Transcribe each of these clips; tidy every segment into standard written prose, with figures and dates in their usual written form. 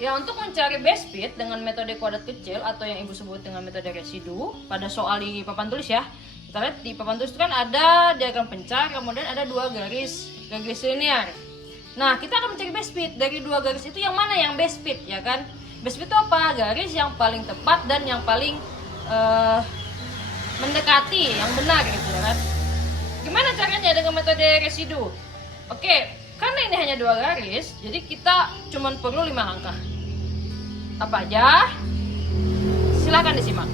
Ya, untuk mencari base fit dengan metode kuadrat kecil atau yang ibu sebut dengan metode residu, pada soal di papan tulis ya, kita lihat di papan tulis itu kan ada diagram pencar, kemudian ada dua garis linear. Nah, kita akan mencari base fit dari dua garis itu, yang mana yang base fit, ya kan? Base fit itu apa? Garis yang paling tepat dan yang paling mendekati yang benar gitu ya kan. Gimana caranya dengan metode residu? Oke, karena ini hanya dua garis, jadi kita cuma perlu 5 langkah. Apa aja? Silahkan disimak.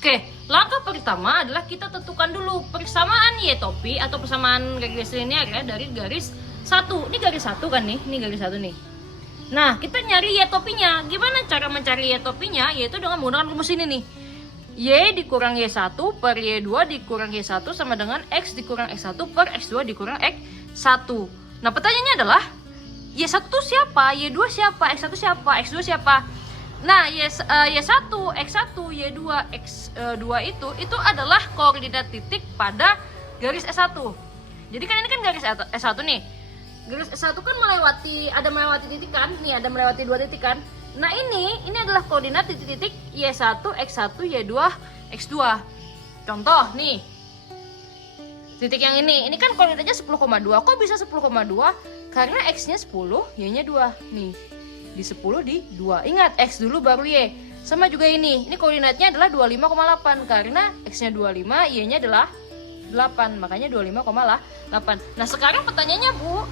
Oke, langkah pertama adalah kita tentukan dulu persamaan Y topi atau persamaan garis linear ya dari garis 1. Ini garis 1 kan nih, ini garis 1 nih. Nah, kita nyari Y topinya. Gimana cara mencari Y topinya? Yaitu dengan menggunakan rumus ini nih. Y dikurang Y1 per Y2 dikurang Y1 sama dengan X dikurang X1 per X2 dikurang X1. Nah, pertanyaannya adalah Y1 siapa? Y2 siapa? X1 siapa? X2 siapa? Nah, Y1, X1, Y2, X2 itu adalah koordinat titik pada garis S1. Jadi kan ini kan garis S1 nih. Garis S1 kan melewati titik kan? Nih, ada melewati 2 titik kan? Nah, ini adalah koordinat titik-titik Y1, X1, Y2, X2. Contoh nih. Titik yang ini kan koordinatnya 10,2. Kok bisa 10,2? Karena X-nya 10, Y-nya 2. Nih, di 10 di 2. Ingat, X dulu baru Y. Sama juga ini koordinatnya adalah 25,8. Karena X-nya 25, Y-nya adalah 8. Makanya 25,8. Nah, sekarang pertanyaannya, Bu,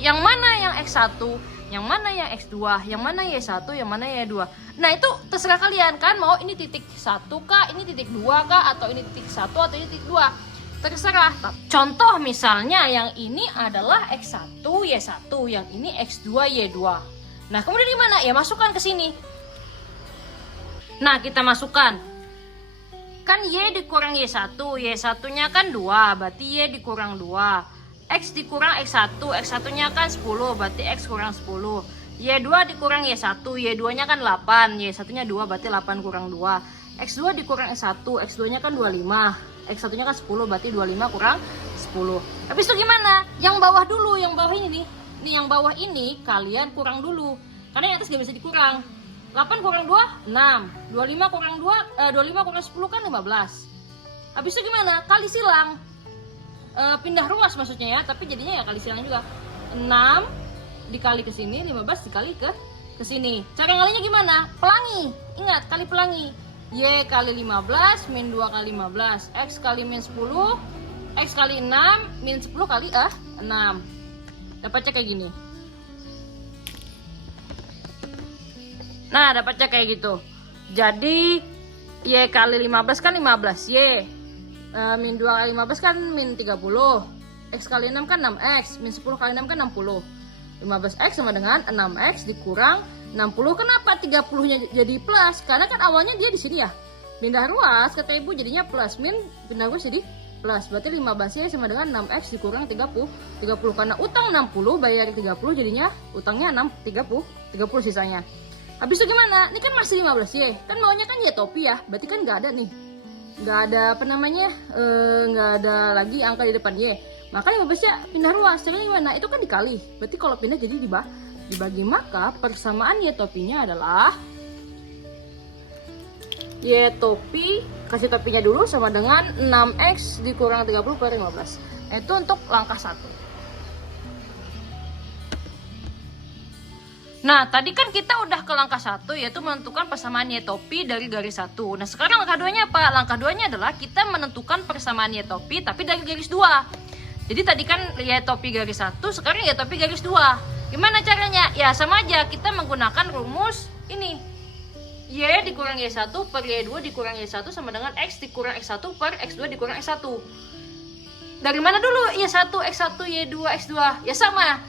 yang mana yang X1? Yang mana yang X2? Yang mana Y1? Yang mana Y2? Nah, itu terserah kalian kan, mau ini titik 1 kah, ini titik 2 kah, atau ini titik 1 atau ini titik 2. Terserah. Contoh misalnya yang ini adalah X1 Y1, yang ini X2 Y2. Nah, kemudian gimana? Ya masukkan ke sini. Nah, kita masukkan. Kan Y dikurang Y1, Y1-nya kan 2, berarti Y dikurang 2. X dikurang X1, X1-nya kan 10, berarti X kurang 10. Y2 dikurang Y1, Y2-nya kan 8, Y1-nya 2, berarti 8 kurang 2. X2 dikurang X1, X2-nya kan 25, X1-nya kan 10, berarti 25 kurang 10. Habis itu gimana? Yang bawah dulu, yang bawah ini nih. Nih, yang bawah ini kalian kurang dulu. Karena yang atas gak bisa dikurang. 8 kurang 2, 6. 25 kurang 10 kan 15. Habis itu gimana? Kali silang. Pindah ruas maksudnya ya, tapi jadinya ya kali silang juga. 6 dikali ke sini, 15 dikali ke sini. Cara ngalinya gimana? Pelangi. Ingat, kali pelangi. Y kali 15 min 2 kali 15, X kali min 10, X kali 6 min 10 kali 6. Dapatnya kayak gini. Nah, dapatnya kayak gitu. Jadi Y kali 15 kan 15 Y, min 2 kali 15 kan min 30, X kali 6 kan 6X, min 10 kali 6 kan 60. 15X sama dengan 6X dikurang 60. Kenapa 30-nya jadi plus? Karena kan awalnya dia di sini ya. Pindah ruas kata ibu jadinya plus, min pindah ruas jadi plus. Berarti 15Y sama dengan 6X dikurang 30. Karena utang 60 bayar 30 jadinya utangnya 30 sisanya. Habis itu gimana? Ini kan masih 15Y. Kan maunya kan Y topi ya. Berarti kan nggak ada nih. Nggak ada nggak ada lagi angka di depan Y. Maka 15-nya pindah ruas. Caranya gimana? Itu kan dikali. Berarti kalau pindah jadi dibagi, maka persamaan Y topinya adalah Y topi, kasih topinya dulu, sama dengan 6X dikurang 30 per 15. Itu untuk langkah 1. Nah, tadi kan kita udah ke langkah 1, yaitu menentukan persamaan Y topi dari garis 1. Nah, sekarang langkah 2-nya apa? Langkah 2-nya adalah kita menentukan persamaan Y topi tapi dari garis 2. Jadi tadi kan Y topi garis 1, sekarang Y topi garis 2. Gimana caranya? Ya sama aja, kita menggunakan rumus ini. Y dikurang Y1 per Y2 dikurang Y1 sama dengan X dikurang X1 per X2 dikurang X1. Dari mana dulu? Y1, X1, Y2, X2. Ya sama.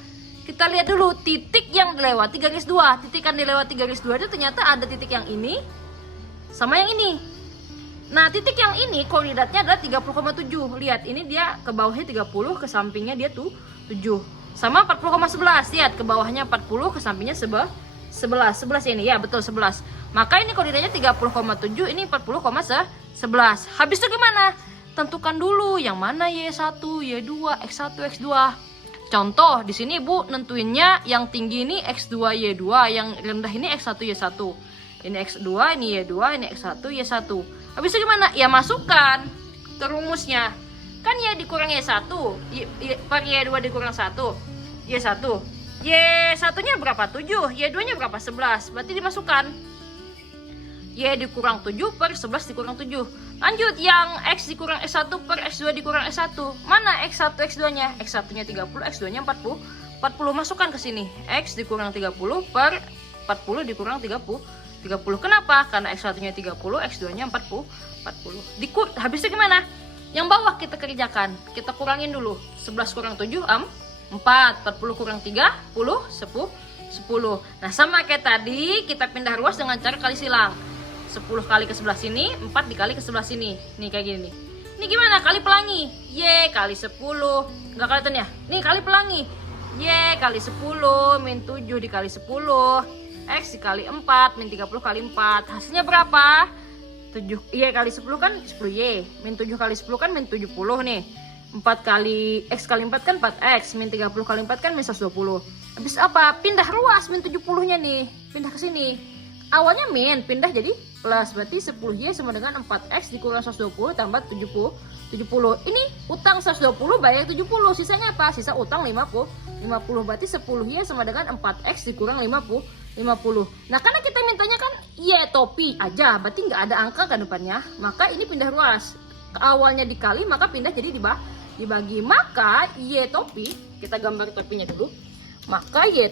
Kita lihat dulu titik yang dilewati garis 2. Titik yang dilewati garis 2 itu ternyata ada titik yang ini sama yang ini. Nah, titik yang ini koordinatnya adalah 30,7. Lihat, ini dia ke bawahnya 30, ke sampingnya dia tuh 7. Sama 40,11. Lihat, ke bawahnya 40, ke sampingnya 11. 11 ini ya, betul 11. Maka ini koordinatnya 30,7, ini 40,11. Habis itu gimana? Tentukan dulu yang mana Y1, Y2, X1, X2. Contoh, di sini Ibu nentuinnya yang tinggi ini X2, Y2, yang rendah ini X1, Y1. Ini X2, ini Y2, ini X1, Y1. Habis itu gimana? Ya masukkan ke rumusnya. Kan Y dikurang Y1, per Y2 dikurang 1, Y1. Y1-nya berapa? 7, Y2-nya berapa? 11. Berarti dimasukkan. Y dikurang 7 per 11 dikurang 7. Lanjut, yang X dikurang X1 per X2 dikurang X1. Mana X1, X2-nya? X1-nya 30, X2-nya 40. 40 masukkan ke sini. X dikurang 30 per 40 dikurang 30. 30. Kenapa? Karena X1-nya 30, X2-nya 40. Habis itu gimana? Yang bawah kita kerjakan. Kita kurangin dulu. 11 kurang 7, 4. 40 kurang 30, 10. Nah, sama kayak tadi, kita pindah ruas dengan cara kali silang. 10 kali ke sebelah sini, 4 dikali ke sebelah sini. Nih kayak gini nih. Ini gimana? Kali pelangi. Y kali 10. Enggak kelihatan ya? Nih kali pelangi. Y kali 10 min 7 dikali 10. X dikali 4 min 30 kali 4. Hasilnya berapa? 7. Y kali 10 kan 10Y. Min 7 kali 10 kan min 70 nih. 4 kali X kali 4 kan 4X. Min 30 kali 4 kan min 120. Habis apa? Pindah ruas min 70-nya nih. Pindah ke sini. Awalnya min, pindah jadi plus. Berarti 10Y sama dengan 4X dikurang 120 tambah 70. Ini utang 120 bayar 70. Sisanya apa? Sisa utang 50. Berarti 10Y sama dengan 4X dikurang 50. Nah, karena kita mintanya kan Y topi aja, berarti nggak ada angka ke depannya. Maka ini pindah ruas. Awalnya dikali, maka pindah jadi dibagi. Maka Y topi, kita gambar topinya dulu. Maka Y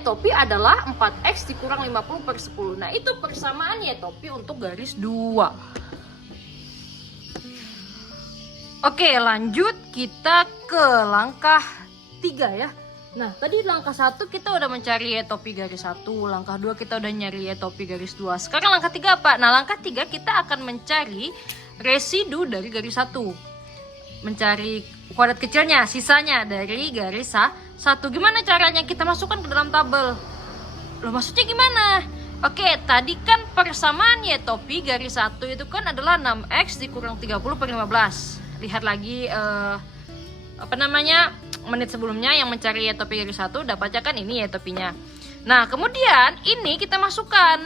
topi adalah 4X dikurang 50 per 10. Nah, itu persamaan Y topi untuk garis 2. Oke, lanjut kita ke langkah 3 ya. Nah, tadi langkah 1 kita udah mencari Y topi garis 1. Langkah 2 kita udah nyari Y topi garis 2. Sekarang langkah 3 apa? Nah, langkah 3 kita akan mencari residu dari garis 1. Mencari kuadrat kecilnya, sisanya dari garis 1. Gimana caranya? Kita masukkan ke dalam tabel. Loh, maksudnya gimana? Oke, tadi kan persamaan Y topi garis 1 itu kan adalah 6X dikurang 30 per 15. Lihat lagi menit sebelumnya yang mencari Y topi garis 1 udah bacakan ini Y topinya. Nah, kemudian ini kita masukkan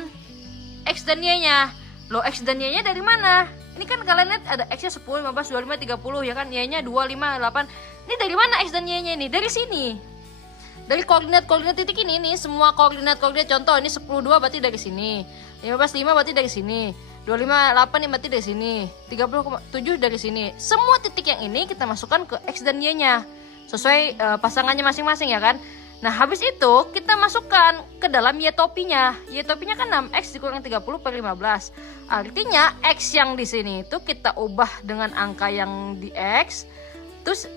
X dan Y-nya. Loh, X dan Y-nya dari mana? Ini kan kalian lihat ada X-nya 10, 15, 25, 30 ya kan, Y-nya 2, 5, 8. Ini dari mana X dan Y-nya ini? Dari sini. Dari koordinat titik ini nih, semua koordinat contoh ini 10, 2 berarti dari sini. 15, 5 berarti dari sini. 25, 8 ini berarti dari sini. 37 dari sini. Semua titik yang ini kita masukkan ke X dan Y-nya. Sesuai pasangannya masing-masing ya kan. Nah, habis itu kita masukkan ke dalam Y topinya. Y topinya kan 6X dikurang 30 per 15. Artinya X yang di sini itu kita ubah dengan angka yang di X. Terus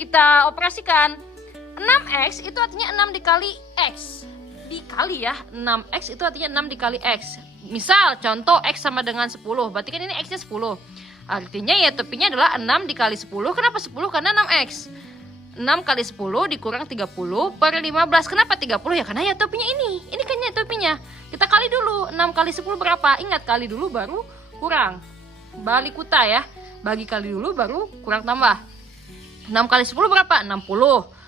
kita operasikan. 6X itu artinya 6 dikali X. Dikali ya, 6X itu artinya 6 dikali X. Misal contoh X sama dengan 10. Berarti kan ini X-nya 10. Artinya Y topinya adalah 6 dikali 10. Kenapa 10? Karena 6X. 6 kali 10 dikurang 30 per 15. Kenapa 30? Ya karena Y topinya ini. Ini kan Y topinya. Kita kali dulu. 6 kali 10 berapa? Ingat, kali dulu baru kurang. Balik kuta ya. Bagi kali dulu baru kurang tambah. 6 kali 10 berapa? 60.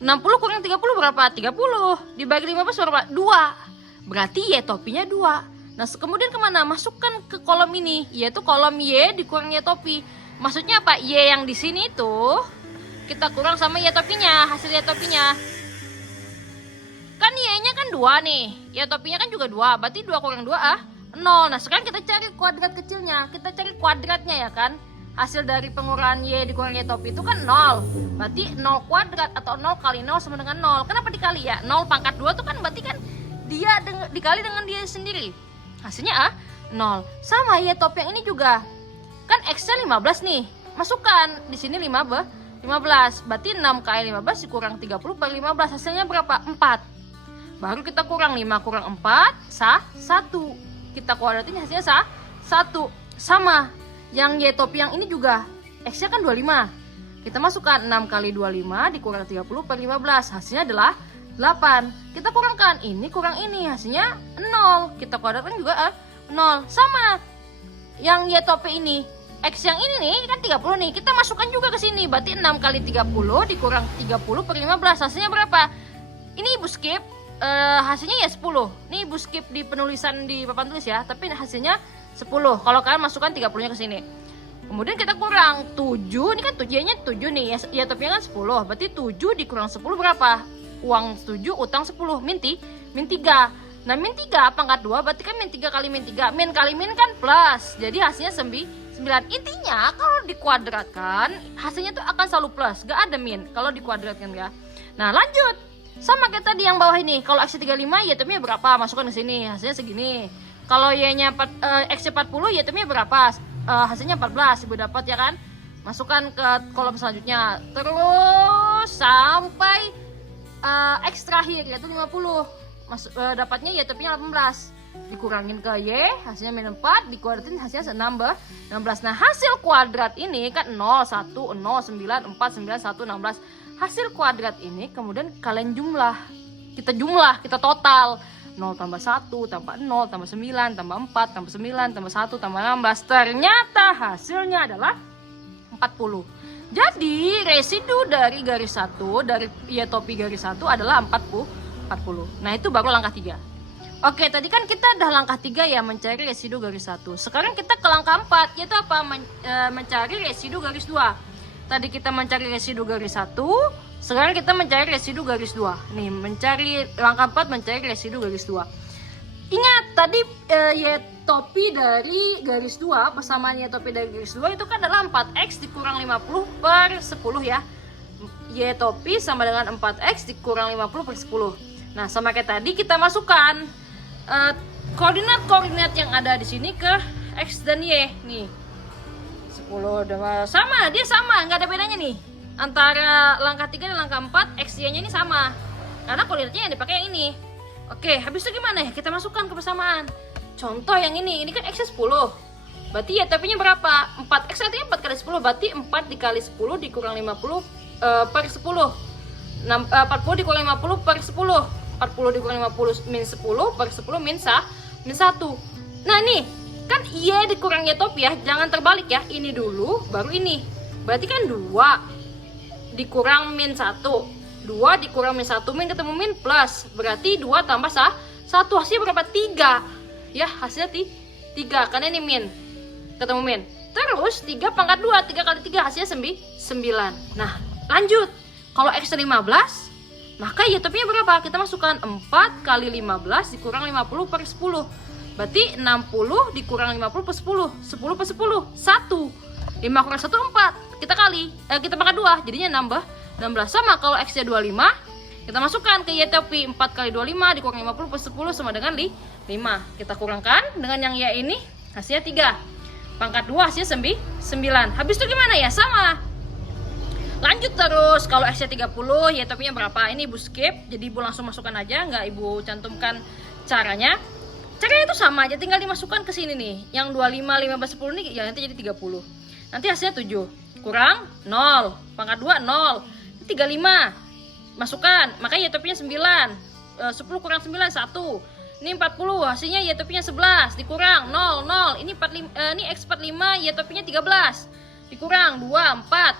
60 kurang 30 berapa? 30. Dibagi 15 berapa? 2. Berarti Y topinya 2. Nah, kemudian kemana? Masukkan ke kolom ini. Yaitu kolom Y dikurang Y topi. Maksudnya apa? Y yang di sini tuh kita kurang sama Y topinya, hasil Y topinya. Kan Y-nya kan 2 nih. Y topinya kan juga 2. Berarti 2 kurang 2 0. Nah, sekarang kita cari kuadrat kecilnya. Kita cari kuadratnya ya kan. Hasil dari pengurangan Y dikurang Y topi itu kan 0. Berarti 0 kuadrat atau 0 kali 0 sama dengan 0. Kenapa dikali ya? 0 pangkat 2 itu kan berarti kan dia dikali dengan dia sendiri. Hasilnya 0. Sama Y topi yang ini juga. Kan X-nya 15 nih. Masukkan di sini 15. Berarti 6 kali 15 dikurang 30 per 15. Hasilnya berapa? 4. Baru kita kurang 5 kurang 4 1. Kita kuadratin hasilnya 1. Sama. Yang Y topi yang ini juga X-nya kan 25. Kita masukkan 6 kali 25 dikurang 30 per 15. Hasilnya adalah 8. Kita kurangkan ini kurang ini. Hasilnya 0. Kita kuadratin juga 0. Sama. Yang Y topi ini X yang ini nih kan 30 nih, kita masukkan juga ke sini. Berarti 6 kali 30 dikurang 30 per 15, hasilnya berapa? Ini Ibu skip, hasilnya ya 10. Ini Ibu skip di penulisan di papan tulis ya, tapi hasilnya 10 kalau kalian masukkan 30-nya ke sini. Kemudian kita kurang 7, ini kan 7-nya 7 nih, ya topinya kan 10. Berarti 7 dikurang 10 berapa? Uang 7, utang 10, min 3. Nah min 3 pangkat 2 berarti kan min 3 kali min 3. Min kali min kan plus, jadi hasilnya 9. Intinya kalau dikuadratkan hasilnya tuh akan selalu plus, gak ada min kalau dikuadratkan ya. Nah lanjut, sama kayak tadi yang bawah ini. Kalau X 35 ya topinya berapa? Masukkan ke sini, hasilnya segini. Kalau Y-nya X 40 ya topinya berapa? Hasilnya 14, Ibu dapat ya kan? Masukkan ke kolom selanjutnya. Terus sampai X terakhir yaitu 50. Dapatnya ya topinya 18. Dikurangin ke Y, hasilnya min 4, dikuadratin hasilnya 16. Nah, hasil kuadrat ini kan 0, 1, 0, 9, 4, 9, 1, 16. Hasil kuadrat ini kemudian kalian jumlah. Kita total. 0 tambah 1, tambah 0, tambah 9, tambah 4, tambah 9, tambah 1, tambah 16. Ternyata hasilnya adalah 40. Jadi, residu dari garis 1, dari Y topi garis 1 adalah 40. Nah, itu baru langkah 3. Oke, tadi kan kita udah langkah 3 ya, mencari residu garis 1. Sekarang kita ke langkah 4, yaitu apa? Mencari residu garis 2. Tadi kita mencari residu garis 1, sekarang kita mencari residu garis 2. Nih, mencari langkah 4 mencari residu garis 2. Ingat, tadi Y topi dari garis 2, persamaan Y topi dari garis 2 itu kan adalah 4X dikurang 50 per 10 ya. Y topi sama dengan 4X dikurang 50 per 10. Nah, sama kayak tadi kita masukkan koordinat-koordinat yang ada di sini ke X dan Y. Nih, 10 sama, dia sama, nggak ada bedanya nih. Antara langkah 3 dan langkah 4, X, Y-nya ini sama. Karena koordinatnya yang dipakai yang ini. Oke, habis itu gimana ya? Kita masukkan ke persamaan. Contoh yang ini kan X 10. Berarti ya topinya berapa? 4X artinya 4 kali 10, berarti 4 dikali 10 dikurang 50 per 10. 40 dikurang 50 per 10. 40 dikurang 50 min 10 per 10 min 1. Nah nih, kan Y dikurang Y topi ya, jangan terbalik ya. Ini dulu, baru ini. Berarti kan 2 dikurang min 1. 2 dikurang min 1, min ketemu min plus. Berarti 2 tambah 1, hasilnya berapa? 3. Ya, hasilnya 3, karena ini min. Ketemu min. Terus 3 pangkat 2, 3 kali 3 hasilnya 9. Nah, lanjut. Kalau X 15, maka Y topinya berapa? Kita masukkan 4 kali 15 dikurang 50 per 10. Berarti 60 dikurang 50 per 10. 10 per 10, 1. 5 kurang 1, 4. Kita pangkat 2, jadinya nambah 16. Sama kalau X nya 25, kita masukkan ke Y topi 4 kali 25 dikurang 50 per 10 sama dengan 5. Kita kurangkan dengan yang Y ini, hasilnya 3. Pangkat 2 hasilnya 9. Habis itu gimana ya? Sama. Lanjut terus, kalau X nya 30, Y topinya berapa? Ini Ibu skip, jadi Ibu langsung masukkan aja, nggak Ibu cantumkan caranya. Caranya itu sama aja, tinggal dimasukkan ke sini nih. Yang 25, 15, 10 nih ya nanti jadi 30. Nanti hasilnya 7. Kurang 0. Pangkat 2 0. 35. Masukkan, makanya Y topinya 9. 10 kurang 9 1. Ini 40, hasilnya Y topinya 11. Dikurang 0 0. Ini X 45, Y topinya 13. Dikurang 2 4.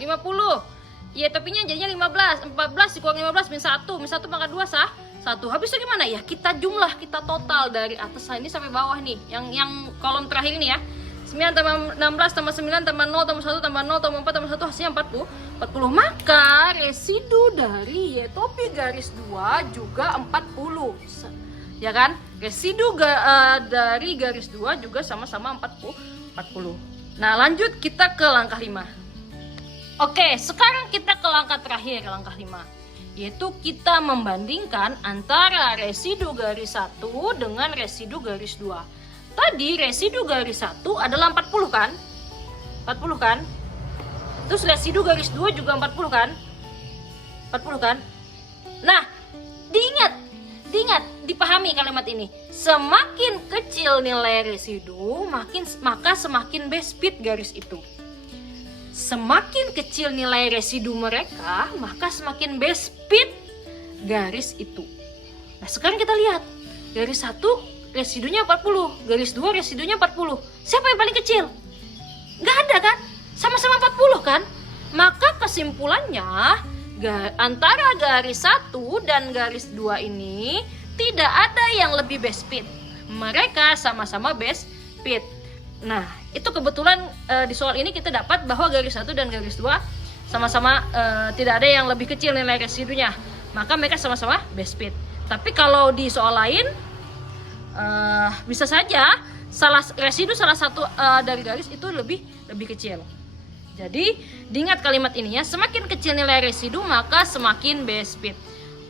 50. Y topinya jadinya 15. 14 dikurang 15 min 1. Min 1 pangkat 2 1. Habis itu gimana ya? Kita jumlah, kita total dari atas ini sampai bawah nih. Yang kolom terakhir ini ya. 9 tambah 16 tambah 9 tambah 0 tambah 1 tambah 0 tambah 4 tambah 1 hasilnya 40. Maka residu dari Y topi garis 2 juga 40. Ya kan? Residu dari garis 2 juga sama-sama 40. Nah, lanjut kita ke langkah 5. Oke, sekarang kita ke langkah terakhir, langkah 5. Yaitu kita membandingkan antara residu garis 1 dengan residu garis 2. Tadi residu garis 1 adalah 40 kan? 40 kan? Terus residu garis 2 juga 40 kan? 40 kan? Nah, dipahami kalimat ini. Semakin kecil nilai residu, maka semakin bespit garis itu. Semakin kecil nilai residu mereka, maka semakin bespit garis itu. Nah, sekarang kita lihat. Garis 1 residunya 40, garis 2 residunya 40. Siapa yang paling kecil? Nggak ada kan? Sama-sama 40 kan? Maka kesimpulannya antara garis 1 dan garis 2 ini tidak ada yang lebih best fit. Mereka sama-sama best fit. Nah, itu kebetulan di soal ini kita dapat bahwa garis 1 dan garis 2 sama-sama tidak ada yang lebih kecil nilai residunya. Maka mereka sama-sama best fit. Tapi kalau di soal lain bisa saja residu salah satu dari garis itu lebih kecil. Jadi diingat kalimat ini ya, semakin kecil nilai residu maka semakin best fit.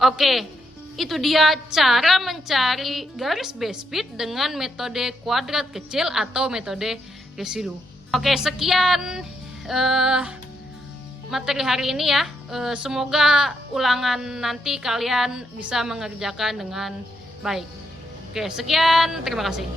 Oke, itu dia cara mencari garis best fit dengan metode kuadrat kecil atau metode residu. Oke, sekian materi hari ini ya. Semoga ulangan nanti kalian bisa mengerjakan dengan baik. Oke, sekian, terima kasih.